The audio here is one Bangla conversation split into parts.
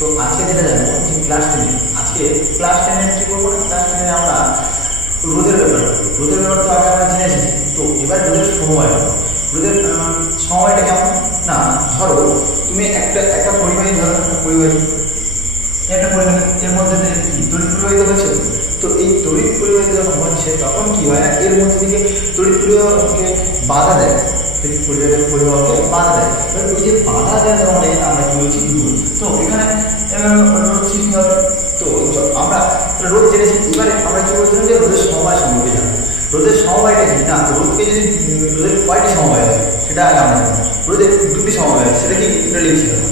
তো আজকে যেটা জানবো যে ক্লাস 10 আজকে ক্লাস 10 কি করবো না, ক্লাস 10 আমরা রোদের ব্যাপার তো আগে আমরা জেনে এসেছি। তো এবার রোদের সময়টা কেমন না, ধরো তুমি একটা পরিবাহী এর মধ্যে কি তড়িৎ প্রবাহিত হচ্ছে। তো এই তড়িৎ প্রবাহিত যখন হচ্ছে তখন কি হয় না, এর মধ্যে থেকে তড়িৎ প্রবাহকে বাধা দেয়, পরিবাহকে বাধা দেয়। এবার ওই যে বাধা দেওয়ার কারণে আমরা কি বলছি বিভব। তো এখানে রোধ সৃষ্টি হবে। তো আমরা রোধ জেনেছি, এবারে আমরা কি বলছিলাম যে রোধের সমবায় সম্পর্কে জানবো। রোধের সমবায়টা কি না, রোধকে যদি রোধের কয়টি সমবায় আছে সেটা আগে আমরা জানবো। রোধের দুটি সমবায় আছে, সেটা কি এটা লিখছিলাম।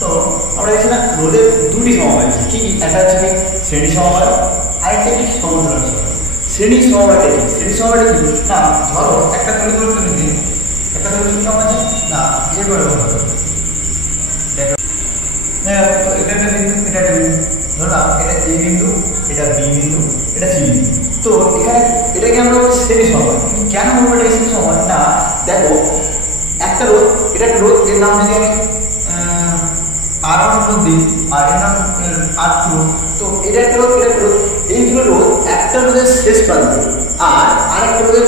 তো আমরা দেখছি না রোধের দুটি সমবায় আছে, কি কি, একটা হচ্ছে কি শ্রেণী সমবায়, আরেকটা কি সমান্তরাল সমবায়। শ্রেণী সমবায়টা কি না, ধরো একটা তড়িৎ নিতে একটা তড়িৎ কেমন আছে না, এরপরে তো এটা একটা বিন্দু, এটা একটা বিন্দু, ধরলাম এটা এ বিন্দু, এটা বি বিন্দু, এটা সি বিন্দু। তো এখানে এটাকে আমরা শ্রেণী সমবায়। কেন বলবো এটা শ্রেণী সমবায় না, দেখো একটা রোধ, এটা একটা রোধ, এর নাম যদি আমি R1 রোধ দিই আর এর নাম R2। তো এটা একটা রোধ, এইগুলো রোধ একটা রোধের শেষ প্রান্তে আর আরেকটা রোধের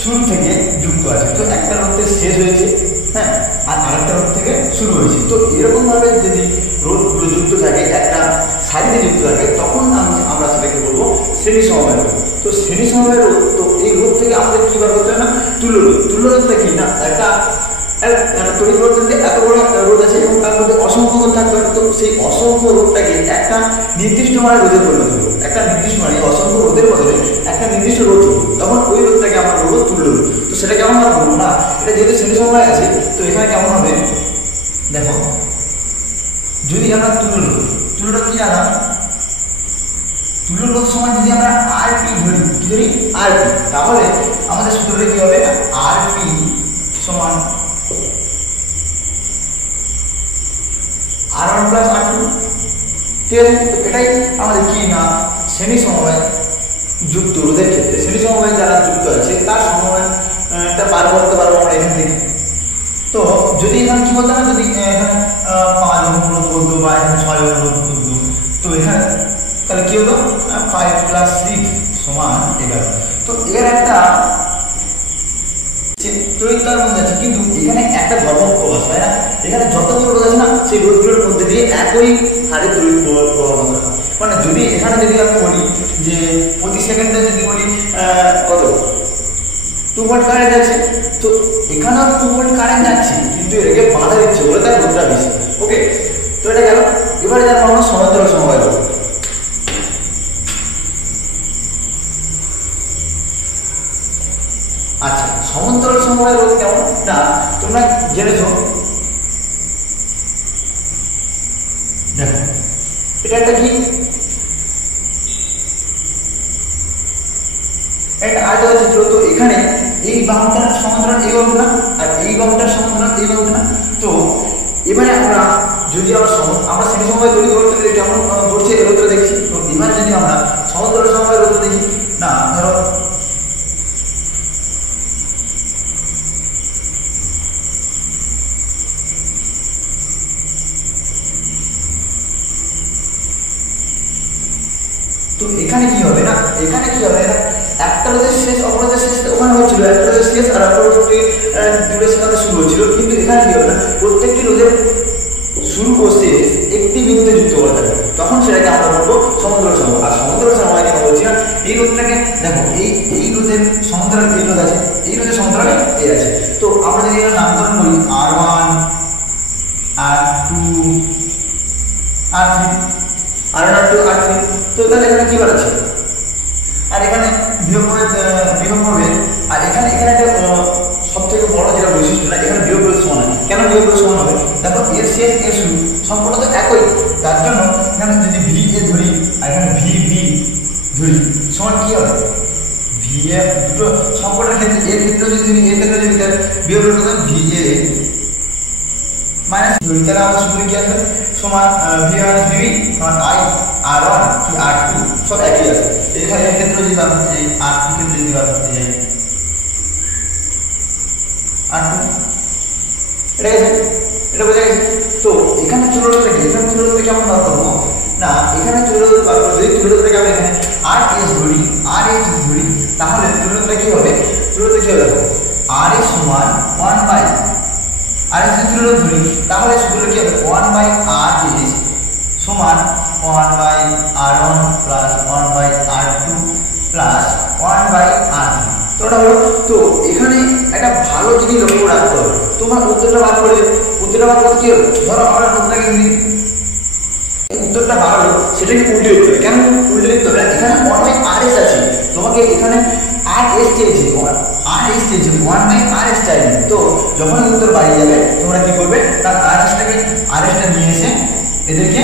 শুরু থেকে যুক্ত আছে। তো একটা রোধের শেষ হয়েছে, হ্যাঁ, আর আরেকটা রোধ থেকে শুরু হয়েছে। তো এরকম ভাবে যদি রোধগুলো যুক্ত থাকে, একটা সারিতে যুক্ত থাকে, তখন আমরা সেটাকে বলবো শ্রেণী সমবায় রোধ। তো শ্রেণী সমবায় রোধ, তো এই রোধ থেকে আমাদের কি বার করতে হয় না, তুল্য রোধটা কি না, একটা তড়িৎ বর্তনীতে এত বড় একটা রোধ আছে এবং তার মধ্যে অসংখ্য রোধ থাকতে পারে। তো সেই অসংখ্য রোধটাকে একটা নির্দিষ্ট মানে রোধে পরিণত করবো, একটা নির্দিষ্ট মানে অসংখ্য রোধের বদলে একটা নির্দিষ্ট রোধ করবো, তখন ওই রোধটাকে আমরা বলবো তুল্য রোধ। তো সেটা কেমন হবে বলবো না, এটা যেহেতু শ্রেণী সমবায় আছে, তো এখানে কেমন হবে দেখো, যদি আমরা তুল্য রোধ কি জানা, তুল্য রোধ সময় যদি আমরা আরপি ধরি আরপি, তাহলে আমাদের সূত্রটা কি হবে, আরপি সমান R1 প্লাস R2। ঠিক আছে, তো এটাই আমাদের কি না শ্রেণী সমবায় যুক্ত রোধের ক্ষেত্রে শ্রেণী সমবায় যারা যুক্ত আছে তার সমবায়টা পার করতে পারবো আমরা এখান থেকে। তো যদি এখানে কি বলতো না, যদি এখানে 5 ওহম রোধ বলতো বা এখানে 6 ওহম রোধ বলতো, তো এখানে তাহলে কি হতো 5 প্লাস 6 সমান 11। তো এর একটা তড়িৎতার মধ্যে আছে, কিন্তু এখানে একটা ধর্ম প্রকাশ পায় না। এখানে যতগুলো রোধ আছে না, সেই রোধগুলোর মধ্যে দিয়ে একই হারে তড়িৎ প্রবাহ হয়। মানে যদি এখানে যদি আমি বলি যে প্রতি সেকেন্ডে যদি বলি কত 2 ভোল্ট কারেন্ট যাচ্ছে, তো এখানেও 2 ভোল্ট কারেন্ট যাচ্ছে, কিন্তু এটাকে বাধা দিচ্ছে বলে তার রোধটা বেশি। ওকে, তো এটা গেল। এবারে জানবো আমরা সমান্তরাল সমবায় রোধ। আচ্ছা, সমান্তরাল সমবায় রোধ কেমন না তোমরা জেনেছো, দেখো এটা একটা কি, একটা আয়তকার চিত্র। তো এখানে এই বাহুটার সমান্তরাল এই বাহুটা আর এই বাহুটার সমান্তরাল এই বাহুটা। তো এবারে আমরা যদি আমরা শ্রেণী সমবায় তৈরি করতে কেমন করছে এই রোধটা দেখছি। তো এবার যদি আমরা সমান্তরাল সমবায় রোধটা দেখি না, ধরো তো এখানে কি হবে না, একটা রোধের শেষ অপরোধের শেষ ওখানে হচ্ছিল, একটা রোধের শেষ আর অপরোধটি দূরে সেখানে শুরু হচ্ছিল, কিন্তু এখানে কি হবে না, প্রত্যেকটি রোধের শুরু ও শেষ একটি বিন্দুতে যুক্ত করা যাবে, তখন সেটাকে আমরা বলবো সমান্তরাল সমবায়। আর সমান্তরাল সমবায় কেন বলছি না, এই রোধটাকে দেখো, এই রোধের সমান্তরাল এই রোধ আছে, এই রোধের সমান্তরাল এই আছে। তো আমরা যদি এর নামকরণ করি R1 R2 R3 R1 R2 R3, তো তাহলে এখানে কি বাড়ছে আর এখানে বিয়োগ করবে। আর এখানে একটা সব থেকে বড় যেটা বৈশিষ্ট্য না, এখানে বিয়োগ করে সমান হয়। কেন বিয়োগ করে সমান হবে, দেখো এর শেষ এর শুরু সম্পূর্ণ তো একই, তার জন্য এখানে যদি ভি এ ধরি আর এখানে ভি বি ধরি সমান কি হবে, ভি এ দুটো সম্পর্কের ক্ষেত্রে এর ক্ষেত্রে যদি এর ক্ষেত্রে যদি বিয়োগ করতে ভি এ মাইনাস ধরি, তাহলে আমাদের সূত্র কি আসবে সমান ভি মাইনাস ভি সমান আই R1 কি R2 সব একই আছে। এখানে এর ক্ষেত্রে যদি বার করতে যাই, R2 ক্ষেত্রে যদি বার করতে যাই R2 এটা গেছে, এটা বোঝা গেছে। তো এখানে তুল্যরোধটা এখানে তুল্যরোধটা কেমন বার করবো না, এখানে তুল্যরোধ বার করবো, যদি তুল্যরোধটাকে আমরা এখানে আর এস ধরি, আর এস ধরি, তাহলে তুল্যরোধটা কি হবে, তুল্যরোধটা কি হবে, আর এস সমান 1 বাই আর এস তুল্যরোধ ধরি, তাহলে সূত্রটা কি হবে 1 বাই আর এস সমান 1 by r1 plus 1 by r2 plus 1 by r3। তো ওটা হলো। তো এখানে একটা ভালো জিনিস লক্ষ্য রাখতে হবে, তোমার উত্তরটা বার করে, উত্তরটা বার করতে কি হবে, ধরো আমরা নোটটাকে উত্তরটা বার হলো, সেটাকে উল্টে দিতে হবে। কেন উল্টে দিতে হবে, এখানে 1 বাই আর এস আছে, তোমাকে এখানে আর এস চেয়েছে, আর এস চেয়েছে, 1 বাই আর এস চাইবে। তো যখন উত্তর বাইরে যাবে তোমরা কি করবে, তার আর এসটা নিয়ে এসে এদেরকে